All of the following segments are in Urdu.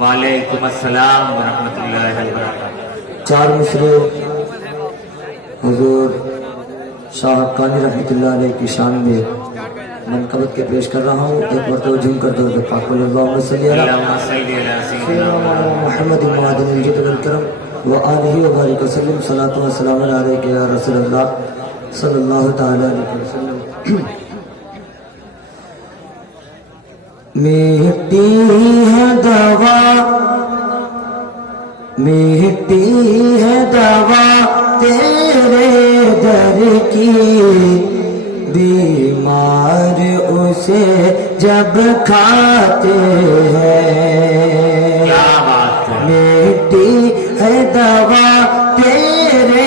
وعلیکم السلام ورحمۃ اللہ وبرکاتہ۔ چار مصرے حضور شاہ حقانی رحمۃ اللہ علیہ کی شان میں منقبت کے پیش کر رہا ہوں۔ ایک مرتبہ جھوم کر دو پاک اللہم صلی اللہم صلی علی سیدنا محمد معدن الجد والکرم وآلہ وبارک وسلم۔ صلاۃ و سلام علیک یا رسول اللہ صلی اللہ تعالی علیہ وسلم۔ میٹی ہے دوا، میٹی ہے دوا تیرے در کی، بیمار اسے جب کھاتے ہیں۔ میٹی ہے دوا تیرے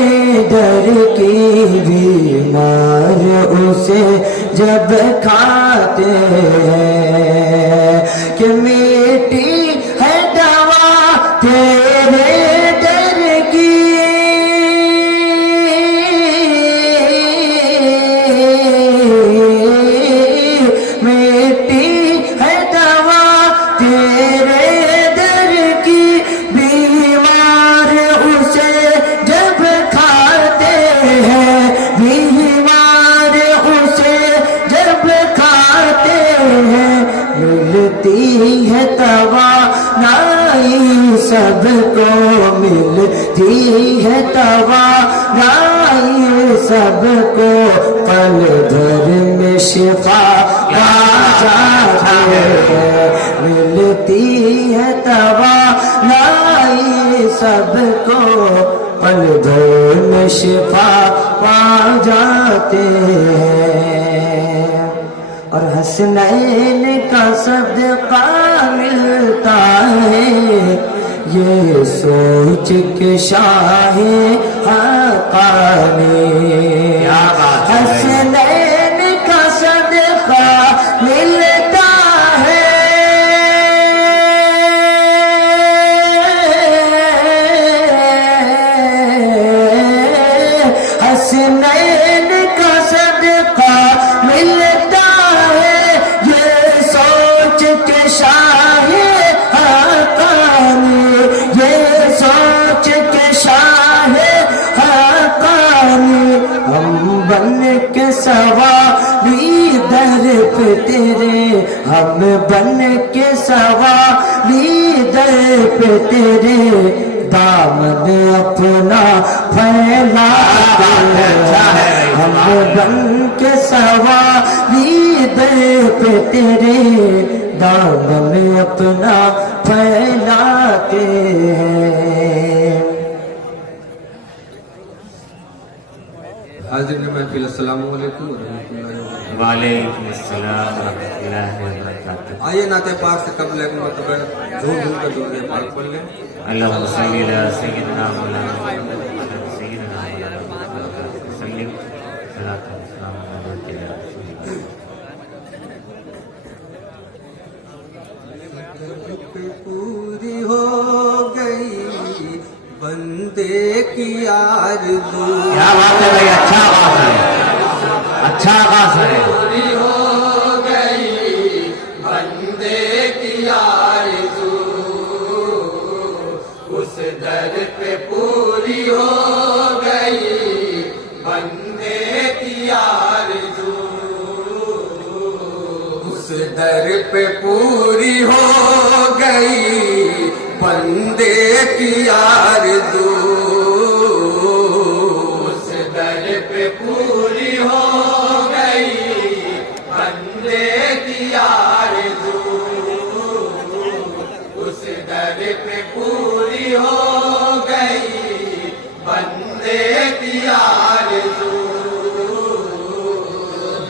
در کی، بیمار اسے جب کھاتے ہیں، کہ میٹی ہے دوا تیرے در کی، میٹی ہے دوا تیرے در کی، بیمار اسے جب کھاتے ہیں، بیمار اسے جب کھاتے ہیں، ملتی ہے توانائی سب کو، ملتی ہے توانائی سب کو، پل بھر میں شفا آ جاتی ہے، ملتی ہے توانائی سب کو، پل بھر میں شفا پا جاتے ہیں، اور حسنین کا صدقہ ملتا ہے، یہ سوچ کے شاہ حقانی، حسنین کا صدقہ ملتا ہے، حسنین کا صدقہ ملتا ہے، یہ سوچ کے شاہ حقانی، یہ سوچ کے شاہ حقانی، ہم بن کے سواری در پہ تیرے، ہم بن کے سواری در پہ تیرے، دامن اپنا پھیلا دے، ہم بن کے سواری در پہ تیرے، دامن اپنا پھیلاتے ہیں۔ حاضرین محفل السلام علیکم ورحمۃ اللہ وبرکاتہ۔ وعلیکم السلام ورحمۃ اللہ وبرکاتہ۔ آئیے نعت پاک سے قبل ایک مرتبہ جھوم جھوم کر درود پاک پڑھ لیں۔ اللہم صلی علی سیدنا مولانا محمد سیدنا مولانا وسلم، صلاۃ و سلام علیک یا رسول اللہ۔ پوری ہو گئی بندے کی آرزو، کیا بات ہے بھائی، اچھا آغاز ہے، اچھا آغاز ہے۔ پوری ہو گئی بندے کی آرزو، اس در پہ پوری ہو گئی بندے کی آرزو، اس در پہ پوری ہو گئی بندے کی آرزو، اس در پہ پوری ہو گئی بندے کی آرزو، اس در پہ پوری ہو گئی بندے کی آرزو،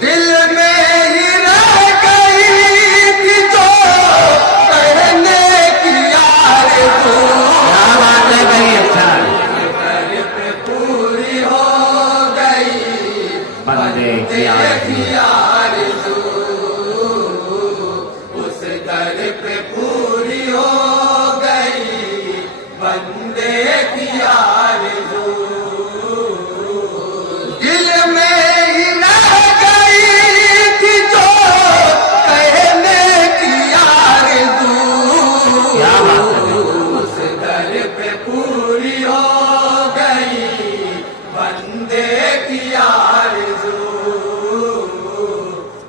دل میں ہی رہ گئی تھی جو کہنے کی آرزو، کیا بات ہے بھائی، اچھا در پہ پوری ہو گئی بندے کی آرزو، اس در پہ پوری ہو گئی بندے کی آرزو، دل میں ہی رہ گئی تھی جو کہنے کی آرزو، کی آرزو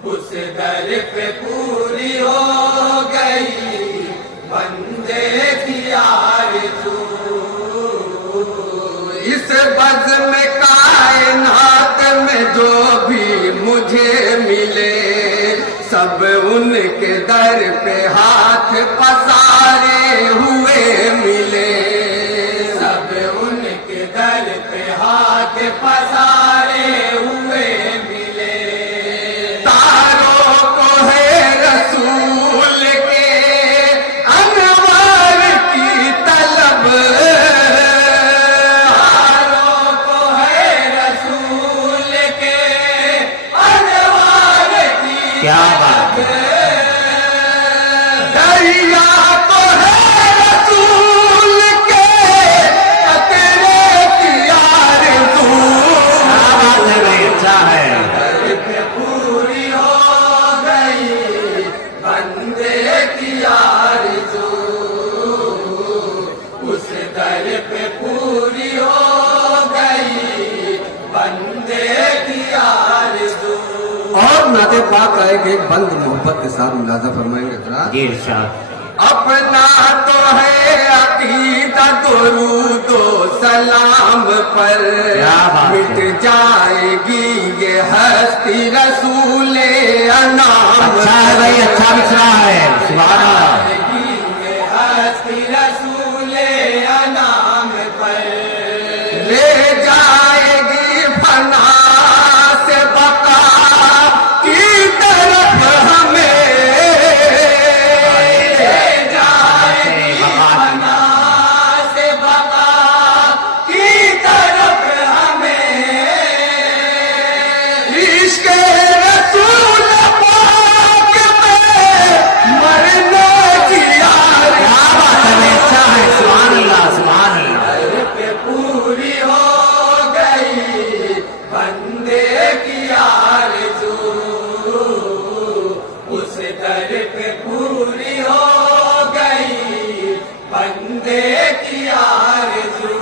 اس در پہ پوری ہو گئی، بندے کی آرزو اس بزم کائنات میں جو بھی مجھے ملے، سب ان کے در پہ ہاتھ پسارے ہوئے ملے، سب ان کے در پہ ہاتھ پسارے ہوئے ملے۔ تاروں کو ہے رسول کے انوار کی طلب، تاروں کو ہے رسول کے انوار کی کیا بات ہے؟ دریا تو ہے رسول کے قطرے کی آرزو، کیا بات ہے بھائی، اچھا ہے۔ در پہ پوری ہو گئی بندے کی آرزو، اس در پہ پوری ہو گئی بندے کی آرزو۔ اور نعت پاک کا ایک بند محبت کے ساتھ ملاحظہ فرمائیں گے ذرا۔ جی ارشاد۔ اپنا تو ہے عقیدہ درود و سلام پر، کیا بات ہے؟ مٹ جائے گی یہ ہستی رسول انام اچھا ہے بھائی، اچھا مصرع ہے، سبحان اللہ۔ جائے گی یہ ہستی رسول انام پر، لے جائے گی فنا سے بقا کی طرف ہمیں، لے جائے گی فنا سے بقا کی طرف ہمیں، عشق رسول پاک میں مرنے کی کیا بات ہے بھائی، اچھا ہے، سبحان اللہ، سبحان اللہ۔ در پہ پوری ہو گئی بندے کی آرزو، اس در پہ پوری ہو گئی بندے کی آرزو،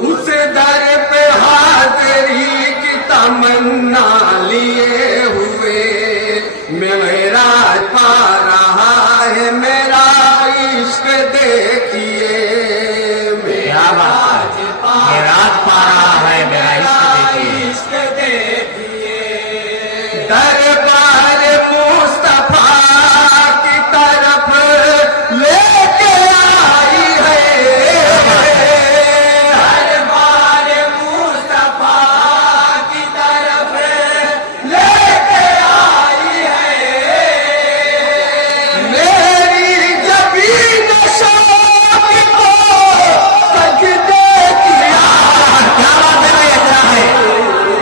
اس در پہ حاضری کی تمنا لیے ہوئے معراج پا رہا ہے میرا عشق دیکھیے، کیا بات ہے؟ معراج پا رہا ہے میرا عشق دیکھیے۔ عشق دیکھیے، دربار مصطفیٰ کی طرف لے کے آئی ہے، دربار مصطفیٰ کی طرف لے کے آئی ہے، میری جبین شوق کو سجدے کیا، کیا بات ہے بھائی، اچھا ہے۔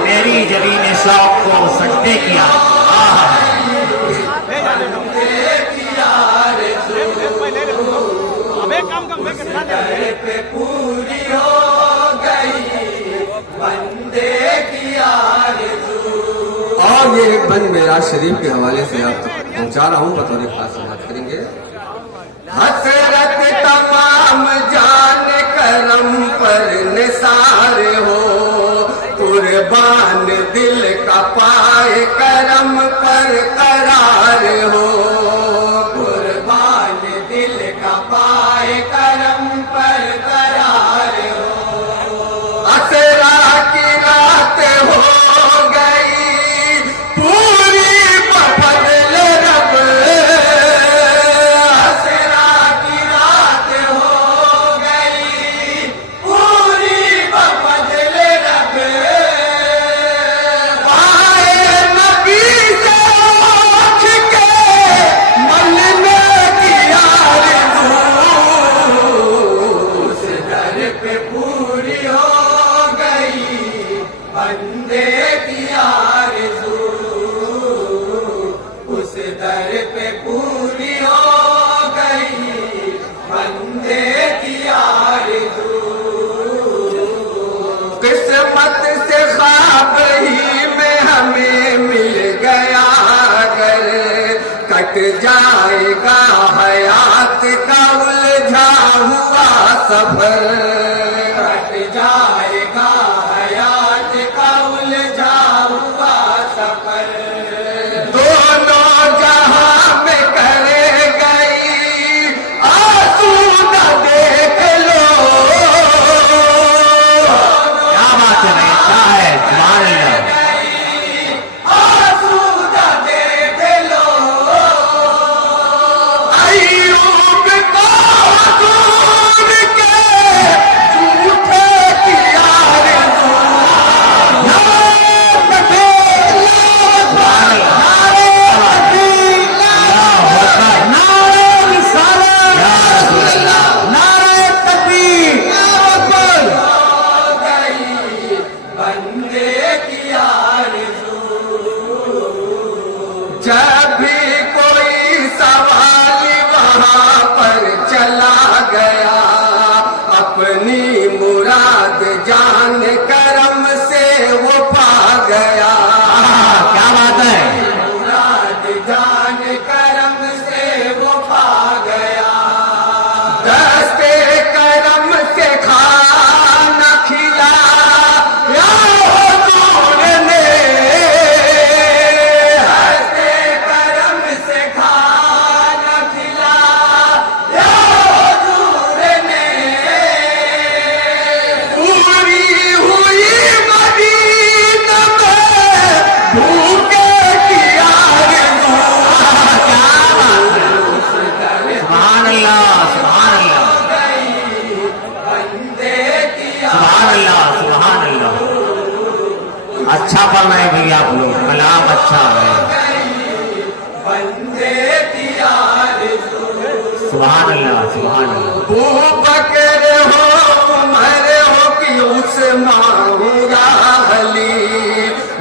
میری جبین شوق کو سجدے کیا۔ پہ پوری ہو گئی بندے کی آرزو۔ اور یہ ایک بند معراج شریف کے حوالے سے آپ تک پہنچا رہا ہوں، بطور خاص سماعت کریں گے۔ حسرت تمام جان کرم پر نثار ہو، قربان دل کا پائے کرم پر قرار ہو، قربان دل کا پائے کرم پر قرار ہو، اسرا کی رات ہو گئی پوری بفضل رب، اسرا کی رات ہو گئی پوری بفضل رب، پائے نبی سے اٹھ کے ملنے کی آرزو، اس در پہ پوری ہو گئی بندے کی آرزو، اس در پہ پوری ہو گئی بندے کی آرزو، قسمت سے خواب ہی میں ہمیں مل گیا اگر، کٹ جائے گا حیات کا الجھا ہوا سفر، کٹ جائے گا حیات جب بھی کوئی سوال وہاں پر چلا گیا اپنی مراد جان کرم سے وہ پا گیا کیا بات ہے مراد جان کرم سے وہ پا گیا دستے کرم سے کھانا کھلا یا حضور نے دستے کرم سے کھانا کھلا یا حضور نے پوری ہوئی مدینہ میں بھوکے کی آرزو سبحان اللہ سبحان اللہ سبحان اللہ سبحان اللہ اچھا پڑھ رہے ہیں بھائی آپ لوگ کلام اچھا ہے سبحان اللہ سبحان اللہ ابو بکر ہو عمر ہو کہ عثمان ہو یا علی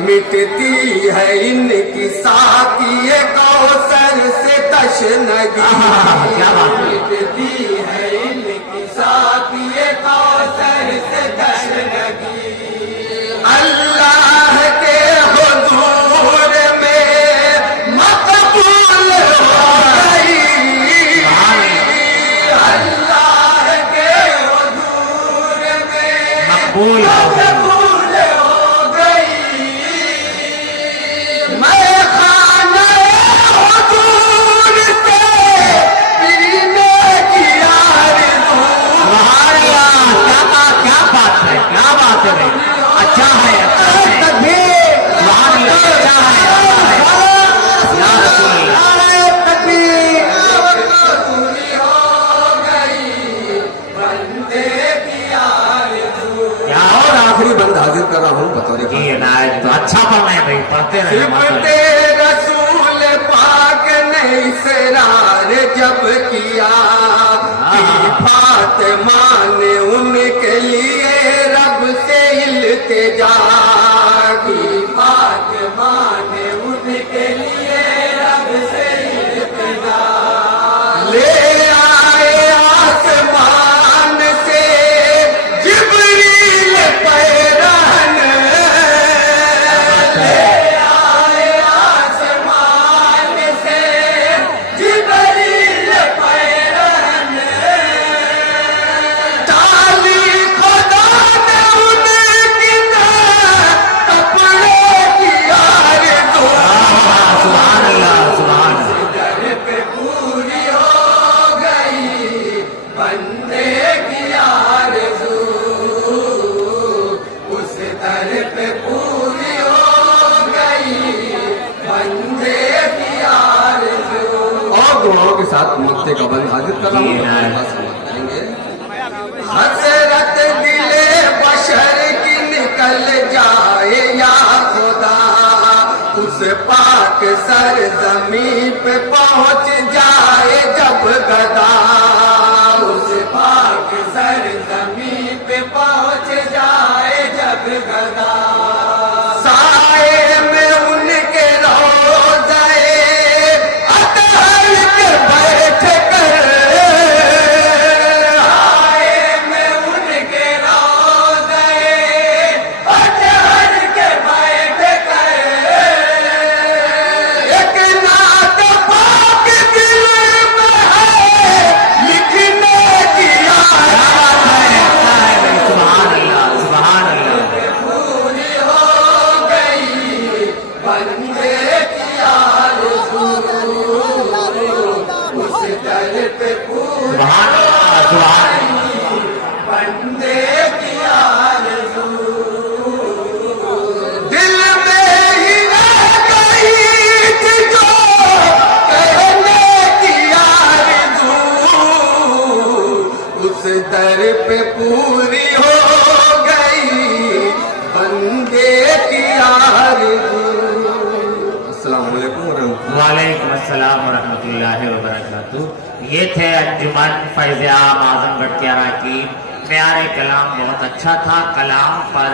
مٹتی ہے ان کی ساقی کوثر سے تشنگی کیا بات ہے مٹتی ہے ان کی ساقی کوثر سے تشنگی اللہ کے حضور میں مقبول ہو گئی اللہ کے حضور میں مقبول ہو گئی مقبول ہو گئی میں خانہ حضور سے پینے کی آرزو سبحان اللہ کیا بات ہے کیا بات ہے بھائی اچھا ہے اچھا ہے سبحان اللہ اچھا ہے یا رسول اللہ پوری ہو گئی بندے کی آرزو کیا اور آخری بند حاضر کر رہا ہوں بطور جی عنایت تو اچھا پڑھ رہے ہیں بھائی پڑھتے رہے صفت رسول پاک نے اصرار جب کیا فاطمہ نے ان کے لیے رب سے التجا کی فاطمہ نے ان کے لیے رب سے التجا لے آئے آسمان سے جبریل پیرہن لے آئے آسمان سے جبریل پیرہن تالی خدا نے ان کی کپڑے کی آرزو سبحان اللہ سبحان اللہ در پہ پوری ہو گئی بندے کی آرزو اس در پہ پوری ہو گئی بندے کی آرزو اور دعاؤں کے ساتھ مکتے کا بند حاضر کر رہا ہوں جی عنایت کریں گے حسرت دل بشر کی نکل جائے یا خدا اس پاک سرزمین پہ پہنچ جائے جب گدا اس پاک سرزمین پہ پہنچ جائے جب گدا سائے میں ان کے روضے اطہر کے بیٹھ کر سائے میں ان کے روضے اطہر کے بیٹھ کر ایک نعت پاک دل میں ہے لکھنے کی سبحان اللہ سبحان اللہ پوری ہو گئی بندے کی آرزو اس در پہ پوری سبحان اللہ سبحان اللہ بندے کی آرزو دل میں ہی رہ گئی تھی جو کہنے کی آرزو اس در پہ پوری ہو گئی بندے کی آرزو السلام علیکم ورحمۃ اللہ وعلیکم السلام ورحمۃ اللہ وبرکاتہ یہ تھے انجمن فیض عام اعظم گڑھ کے اراکین. معیار کلام بہت اچھا تھا. کلام پر